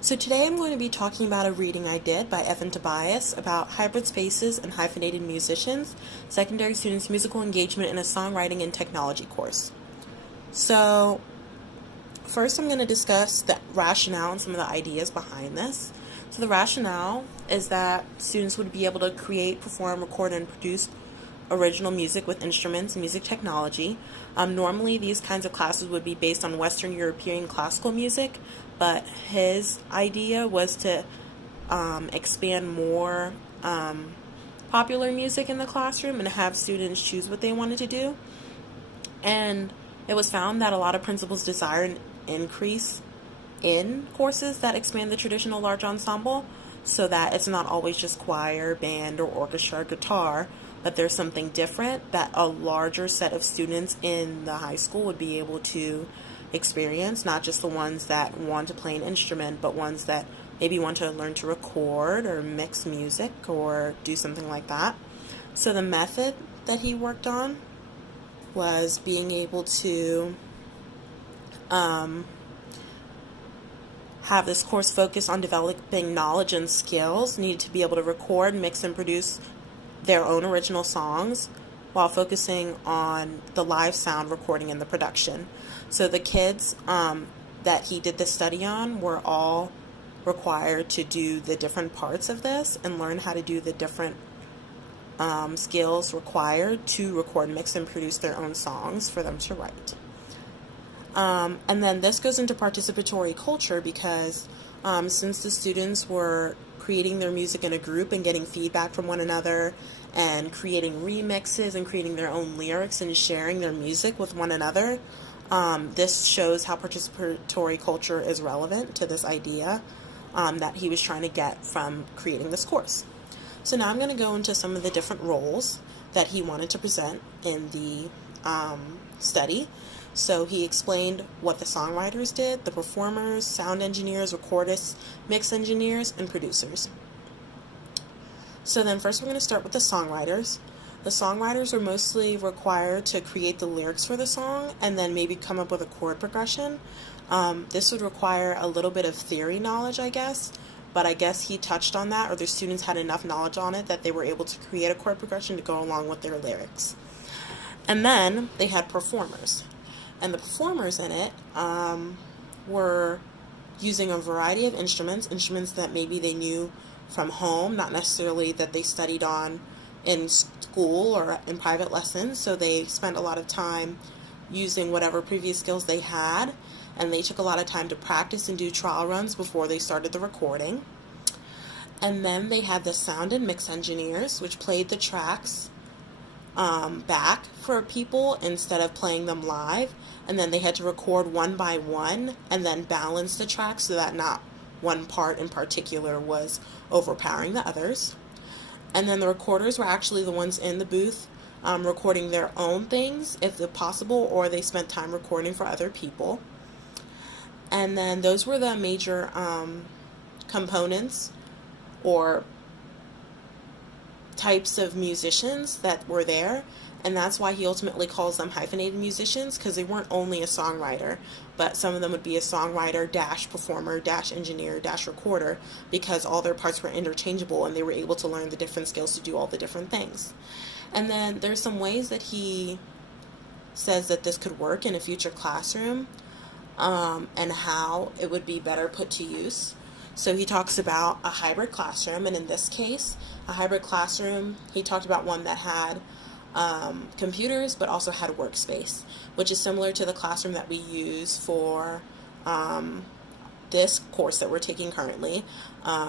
So today I'm going to be talking about a reading I did by Tobias about hybrid spaces and hyphenated musicians, secondary students' musical engagement in a songwriting and technology course. So first I'm going to discuss the rationale and some of the ideas behind this. So the rationale is that students would be able to create, perform, record, and produce original music with instruments and music technology. Normally, these kinds of classes would be based on Western European classical music, but his idea was to expand more popular music in the classroom and have students choose what they wanted to do. And it was found that a lot of principals desire an increase in courses that expand the traditional large ensemble so that it's not always just choir, band, or orchestra or guitar, but there's something different that a larger set of students in the high school would be able to experience, not just the ones that want to play an instrument, but ones that maybe want to learn to record or mix music or do something like that. So the method that he worked on was being able to have this course focus on developing knowledge and skills needed to be able to record, mix, and produce their own original songs while focusing on the live sound recording and the production. So the kids that he did this study on were all required to do the different parts of this and learn how to do the different skills required to record, mix, and produce their own songs for them to write. And then this goes into participatory culture because since the students were creating their music in a group and getting feedback from one another and creating remixes and creating their own lyrics and sharing their music with one another, this shows how participatory culture is relevant to this idea that he was trying to get from creating this course. So now I'm going to go into some of the different roles that he wanted to present in the study. So he explained what the songwriters did, the performers, sound engineers, recordists, mix engineers, and producers. So then first we're going to start with the songwriters. The songwriters were mostly required to create the lyrics for the song and then maybe come up with a chord progression. This would require a little bit of theory knowledge, I guess, but I guess he touched on that, or the students had enough knowledge on it that they were able to create a chord progression to go along with their lyrics. And then they had performers. And the performers in it were using a variety of instruments that maybe they knew from home, not necessarily that they studied on in school or in private lessons. So they spent a lot of time using whatever previous skills they had, and they took a lot of time to practice and do trial runs before they started the recording. And then they had the sound and mix engineers, which played the tracks back for people instead of playing them live, and then they had to record one by one and then balance the tracks so that not one part in particular was overpowering the others. And then the recorders were actually the ones in the booth recording their own things if possible, or they spent time recording for other people. And then those were the major components or types of musicians that were there, and that's why he ultimately calls them hyphenated musicians, because they weren't only a songwriter, but some of them would be a songwriter dash performer dash engineer dash recorder, because all their parts were interchangeable and they were able to learn the different skills to do all the different things. And then there's some ways that he says that this could work in a future classroom and how it would be better put to use. So he talks about a hybrid classroom, and in this case, a hybrid classroom, he talked about one that had computers but also had workspace, which is similar to the classroom that we use for this course that we're taking currently,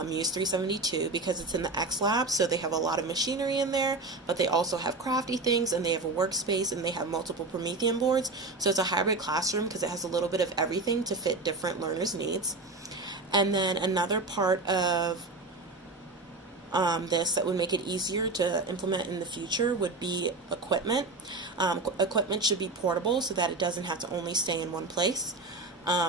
Use 372, because it's in the X Lab, so they have a lot of machinery in there, but they also have crafty things, and they have a workspace, and they have multiple Promethean boards, so it's a hybrid classroom because it has a little bit of everything to fit different learners' needs. And then another part of this that would make it easier to implement in the future would be equipment. Equipment should be portable so that it doesn't have to only stay in one place.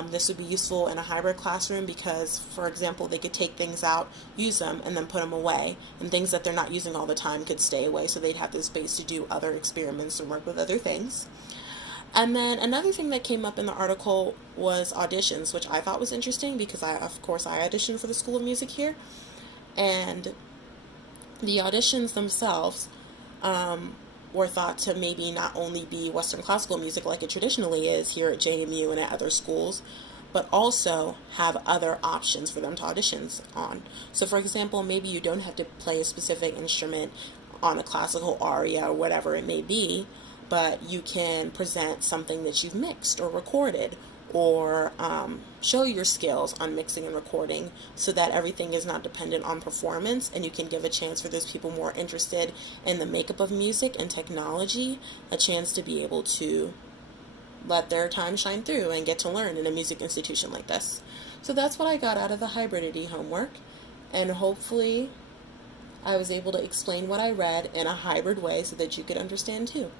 This would be useful in a hybrid classroom because, for example, they could take things out, use them, and then put them away. And things that they're not using all the time could stay away, so they'd have the space to do other experiments and work with other things. And then another thing that came up in the article was auditions, which I thought was interesting because of course, I auditioned for the School of Music here. And the auditions themselves were thought to maybe not only be Western classical music like it traditionally is here at JMU and at other schools, but also have other options for them to auditions on. So, for example, maybe you don't have to play a specific instrument on a classical aria or whatever it may be, but you can present something that you've mixed or recorded, or show your skills on mixing and recording, so that everything is not dependent on performance, and you can give a chance for those people more interested in the makeup of music and technology a chance to be able to let their time shine through and get to learn in a music institution like this. So that's what I got out of the Hybridity homework, and hopefully I was able to explain what I read in a hybrid way so that you could understand too.